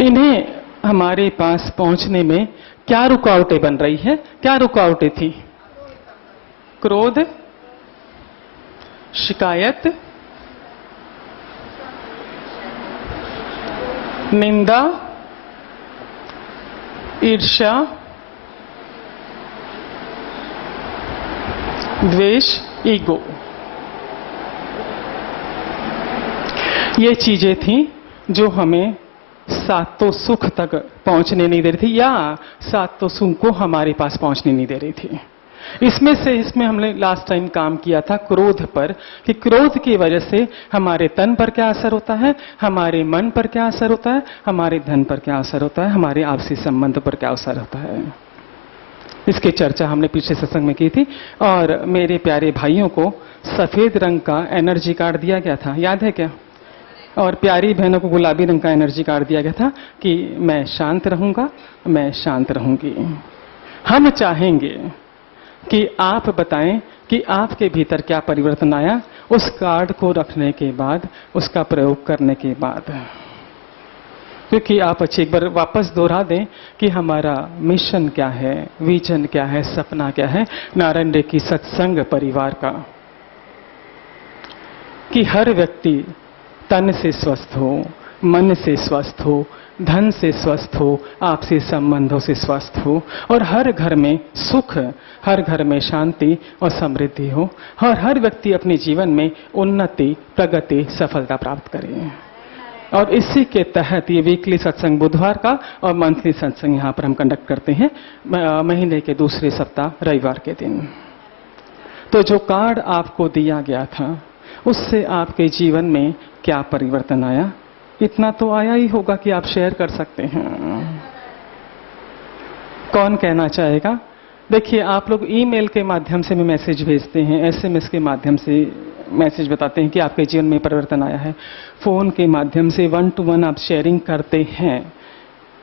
इन्हें हमारे पास पहुंचने में क्या रुकावटें बन रही है? क्या रुकावटें थी? क्रोध, शिकायत, निंदा, ईर्ष्या, द्वेष, ईगो। ये चीजें थी जो हमें सातों सुख तक पहुंचने नहीं दे रही थी, या सातों सुख को हमारे पास पहुंचने नहीं दे रही थी। इसमें हमने लास्ट टाइम काम किया था क्रोध पर, कि क्रोध की वजह से हमारे तन पर क्या असर होता है, हमारे मन पर क्या असर होता है, हमारे धन पर क्या असर होता है, हमारे आपसी संबंध पर क्या असर होता है। इसकी चर्चा हमने पिछले सत्संग में की थी। और मेरे प्यारे भाइयों को सफेद रंग का एनर्जी कार्ड दिया गया था, याद है क्या? और प्यारी बहनों को गुलाबी रंग का एनर्जी कार्ड दिया गया था कि मैं शांत रहूंगा, मैं शांत रहूंगी। हम चाहेंगे कि आप बताएं कि आपके भीतर क्या परिवर्तन आया उस कार्ड को रखने के बाद, उसका प्रयोग करने के बाद। क्योंकि आप अच्छी एक बार वापस दोहरा दें कि हमारा मिशन क्या है, विजन क्या है, सपना क्या है नारायण रे की सत्संग परिवार का, कि हर व्यक्ति तन से स्वस्थ हो, मन से स्वस्थ हो, धन से स्वस्थ हो, आपसी संबंधों से स्वस्थ हो, और हर घर में सुख, हर घर में शांति और समृद्धि हो, और हर व्यक्ति अपने जीवन में उन्नति, प्रगति, सफलता प्राप्त करे। और इसी के तहत ये वीकली सत्संग बुधवार का और मंथली सत्संग यहाँ पर हम कंडक्ट करते हैं महीने के दूसरे सप्ताह रविवार के दिन। तो जो कार्ड आपको दिया गया था उससे आपके जीवन में क्या परिवर्तन आया? इतना तो आया ही होगा कि आप शेयर कर सकते हैं। कौन कहना चाहेगा? देखिए, आप लोग ईमेल के माध्यम से भी मैसेज भेजते हैं, एसएमएस के माध्यम से मैसेज बताते हैं कि आपके जीवन में परिवर्तन आया है, फोन के माध्यम से 1 to 1 आप शेयरिंग करते हैं।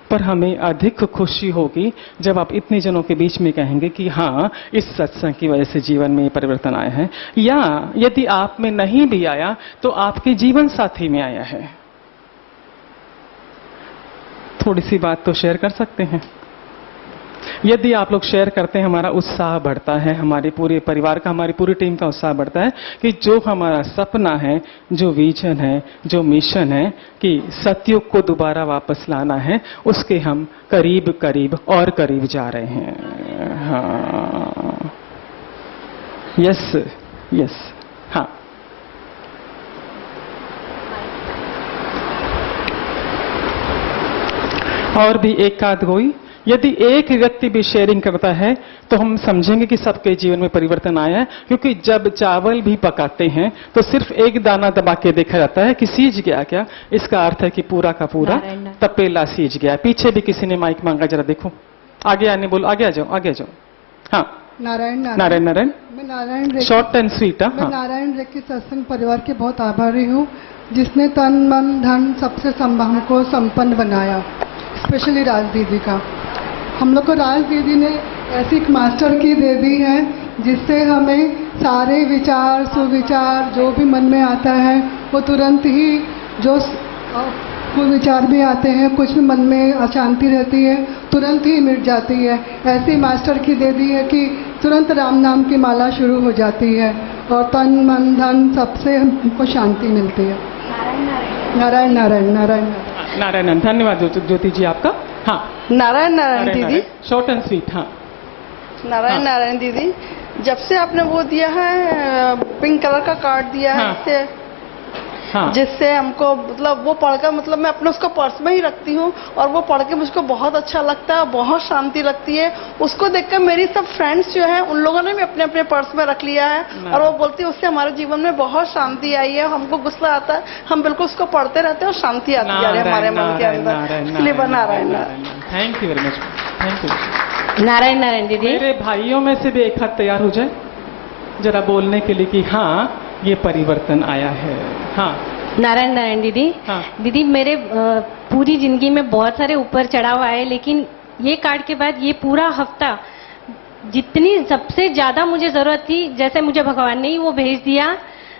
पर हमें अधिक खुशी होगी जब आप इतने जनों के बीच में कहेंगे कि हाँ, इस सत्संग की वजह से जीवन में परिवर्तन आया है, या यदि आप में नहीं भी आया तो आपके जीवन साथी में आया है। थोड़ी सी बात तो शेयर कर सकते हैं। यदि आप लोग शेयर करते हैं, हमारा उत्साह बढ़ता है, हमारे पूरे परिवार का, हमारी पूरी टीम का उत्साह बढ़ता है कि जो हमारा सपना है, जो विजन है, जो मिशन है कि सतयुग को दोबारा वापस लाना है, उसके हम करीब करीब और करीब जा रहे हैं। हाँ, यस यस, हाँ। और भी एक आध कोई, यदि एक व्यक्ति भी शेयरिंग करता है तो हम समझेंगे कि सबके जीवन में परिवर्तन आया है। क्योंकि जब चावल भी पकाते हैं तो सिर्फ एक दाना दबा के देखा जाता है कि सीज गया क्या, इसका अर्थ है कि पूरा का पूरा तपेला सीज गया। पीछे भी किसी ने माइक मांगा, जरा देखो, आगे आने बोलो, आगे आ जाओ, आगे आ जाओ। हाँ, नारायण नारायण नारायण, मैं नारायण शॉर्ट एंड स्वीट। मैं नारायण रे के सत्संग परिवार के बहुत आभारी हूँ, जिसने तन मन धन सबसे हमको संपन्न बनाया, स्पेशली राज दीदी का। हम लोग को राज दीदी ने ऐसी एक मास्टर की दे दी है जिससे हमें सारे विचार, सुविचार जो भी मन में आता है वो तुरंत ही, जो कुविचार भी आते हैं, कुछ भी मन में अशांति रहती है, तुरंत ही मिट जाती है। ऐसी मास्टर की दे दी है कि तुरंत राम नाम की माला शुरू हो जाती है और तन मन धन सबसे हमको शांति मिलती है। नारायण नारायण नारायण नारायण। धन्यवाद ज्योति जी आपका। हाँ, नारायण नारायण दीदी, शॉर्ट एंड स्वीट। हाँ, नारायण नारायण दीदी, जब से आपने वो दिया है पिंक कलर का कार्ड दिया है, हाँ, जिससे हमको मतलब वो पढ़कर, मतलब मैं अपने उसको पर्स में ही रखती हूँ और वो पढ़ के मुझको बहुत अच्छा लगता है, बहुत शांति लगती है। उसको देखकर मेरी सब फ्रेंड्स जो हैं उन लोगों ने भी अपने अपने पर्स में रख लिया है और वो बोलती है उससे हमारे जीवन में बहुत शांति आई है। हमको गुस्सा आता है, हम बिल्कुल उसको पढ़ते रहते हैं और शांति आती है हमारे मन के अंदर। इसलिए Narayan Narayan. Thank you very much, thank you. Narayan Narayan दीदी, मेरे भाइयों में से भी एक हाथ तैयार हो जाए जरा बोलने के लिए कि हाँ, ये परिवर्तन आया है। हाँ, नारायण नारायण दीदी। हाँ। दीदी, मेरे पूरी जिंदगी में बहुत सारे ऊपर चढ़ाव आए, लेकिन ये कार्ड के बाद ये पूरा हफ्ता जितनी सबसे ज्यादा मुझे जरूरत थी, जैसे मुझे भगवान ने ही वो भेज दिया,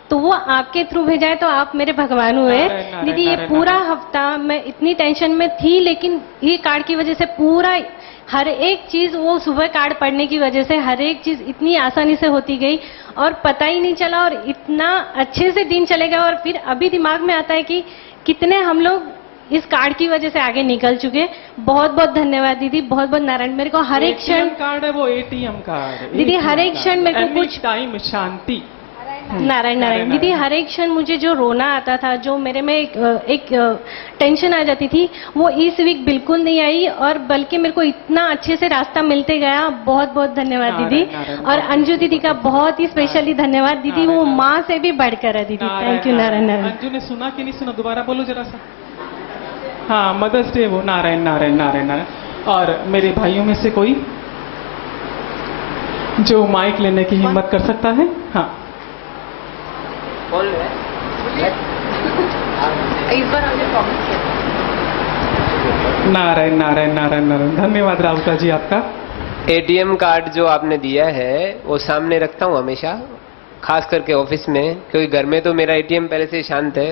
तो वो आपके थ्रू भेजा है, तो आप मेरे भगवान हुए। नारायण, दीदी ये नारायण, पूरा नारायण। हफ्ता मैं इतनी टेंशन में थी, लेकिन ये कार्ड की वजह से पूरा हर एक चीज, वो सुबह कार्ड पढ़ने की वजह से हर एक चीज इतनी आसानी से होती गई और पता ही नहीं चला, और इतना अच्छे से दिन चले गया। और फिर अभी दिमाग में आता है कि कितने हम लोग इस कार्ड की वजह से आगे निकल चुके। बहुत बहुत धन्यवाद दीदी, बहुत बहुत नारायण। मेरे को हर एक क्षण, ATM कार्ड है वो, एटीएम कार्ड दीदी, हर एक क्षण मेरे को कुछ टाइम शांति। नारायण नारायण। दीदी हर एक क्षण मुझे जो रोना आता था, जो मेरे में एक टेंशन आ जाती थी, वो इस वीक बिल्कुल नहीं आई, और बल्कि मेरे को इतना अच्छे से रास्ता मिलते गया। बहुत बहुत धन्यवाद दीदी। नारायण, और अंजू दीदी का बहुत ही स्पेशली धन्यवाद दीदी, वो माँ से भी बढ़कर है दीदी। Thank you Narayan Narayan. अंजू ने सुना कि नहीं सुना, दोबारा बोलो जरा सा। हाँ, मदर्स डे वो। नारायण नारायण नारायण नारायण। और मेरे भाइयों में से कोई जो माइक लेने की हिम्मत कर सकता है? हाँ, इस बार हमने प्रॉमिस किया। नारायण नारायण नारायण नारायण। धन्यवाद राउता जी आपका। एटीएम कार्ड जो आपने दिया है वो सामने रखता हूँ हमेशा, खास करके ऑफिस में, क्योंकि घर में तो मेरा एटीएम पहले से शांत है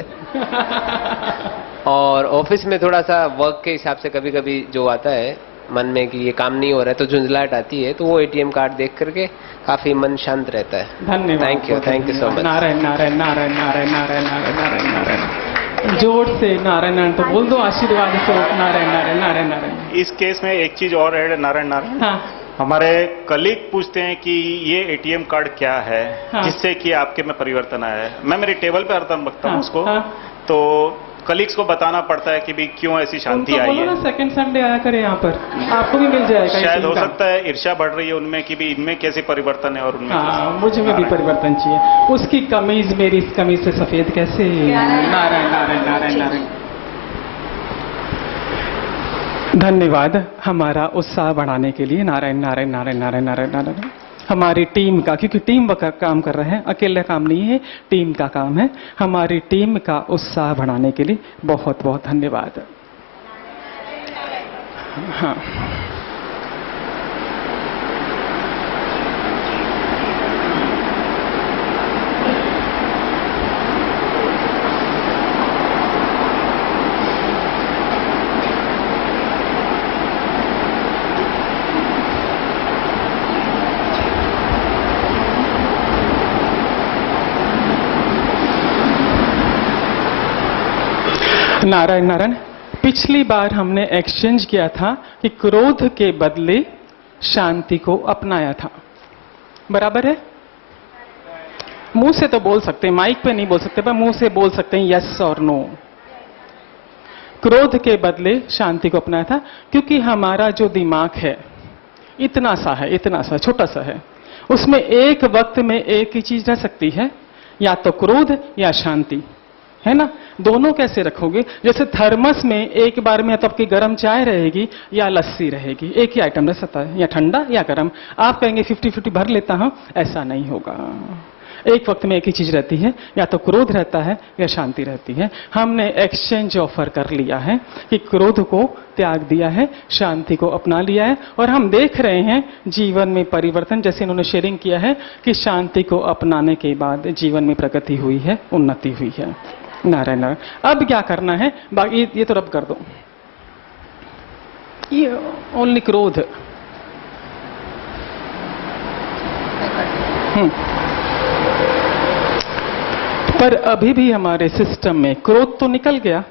और ऑफिस में थोड़ा सा वर्क के हिसाब से कभी कभी जो आता है मन में कि ये काम नहीं हो रहा है, तो झुंझलाहट आती है, तो वो एटीएम कार्ड देख करके काफी मन शांत रहता है। धन्यवाद। Thank you so much. Narayan Narayan Narayan Narayan Narayan Narayan Narayan Narayan. जोर से नारायण नारायण तो बोल दो, आशीर्वाद से। नारायण नारायण नारायण नारायण। इस केस में एक चीज और है नारायण नारायण। हाँ, हमारे कलीग पूछते हैं कि ये एटीएम कार्ड क्या है, हाँ। जिससे कि आपके में परिवर्तन आया है। मैं मेरी टेबल पे हरदम रखता हूँ हाँ, उसको, हाँ। तो कलीग्स को बताना पड़ता है कि भी क्यों ऐसी शांति उनको आई बोलो है। ना सेकंड संडे आया करे यहाँ पर, आपको भी मिल जाएगा। शायद ATM हो कार्ड। सकता है ईर्ष्या बढ़ रही है उनमें कि भी इनमें कैसे परिवर्तन है और उनमें हाँ, कैसे। मुझे में भी नारायण। परिवर्तन चाहिए। उसकी कमीज मेरी इस कमीज से सफेद कैसे? नारायण नारायण नारायण नारायण। धन्यवाद हमारा उत्साह बढ़ाने के लिए। नारायण नारायण नारायण नारायण नारायण नारायण। हमारी टीम का, क्योंकि टीम का काम कर रहे हैं, अकेले काम नहीं है, टीम का काम है। हमारी टीम का उत्साह बढ़ाने के लिए बहुत बहुत धन्यवाद। हाँ, नारायण नारायण। पिछली बार हमने एक्सचेंज किया था कि क्रोध के बदले शांति को अपनाया था, बराबर है? मुंह से तो बोल सकते हैं, माइक पे नहीं बोल सकते, पर मुंह से बोल सकते हैं यस और नो। क्रोध के बदले शांति को अपनाया था, क्योंकि हमारा जो दिमाग है इतना सा है, इतना सा छोटा सा है, उसमें एक वक्त में एक ही चीज रह सकती है, या तो क्रोध या शांति, है ना? दोनों कैसे रखोगे? जैसे थर्मस में एक बार में या तो आपकी गर्म चाय रहेगी या लस्सी रहेगी, एक ही आइटम रह सकता है, या ठंडा या गर्म। आप कहेंगे 50-50 भर लेता हूं, ऐसा नहीं होगा। एक वक्त में एक ही चीज रहती है, या तो क्रोध रहता है या शांति रहती है। हमने एक्सचेंज ऑफर कर लिया है कि क्रोध को त्याग दिया है, शांति को अपना लिया है, और हम देख रहे हैं जीवन में परिवर्तन। जैसे इन्होंने शेयरिंग किया है कि शांति को अपनाने के बाद जीवन में प्रगति हुई है, उन्नति हुई है। नारायण नारायण। अब क्या करना है? बाकी ये तो रब कर दो, ये ओनली क्रोध। पर अभी भी हमारे सिस्टम में क्रोध तो निकल गया,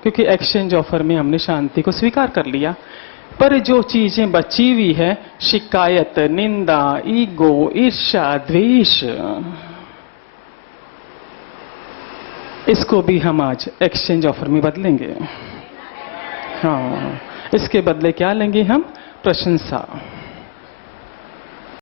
क्योंकि एक्सचेंज ऑफर में हमने शांति को स्वीकार कर लिया। पर जो चीजें बची हुई है, शिकायत, निंदा, ईगो, ईर्ष्या, द्वेष, इसको भी हम आज एक्सचेंज ऑफर में बदलेंगे। हाँ, इसके बदले क्या लेंगे हम? प्रशंसा।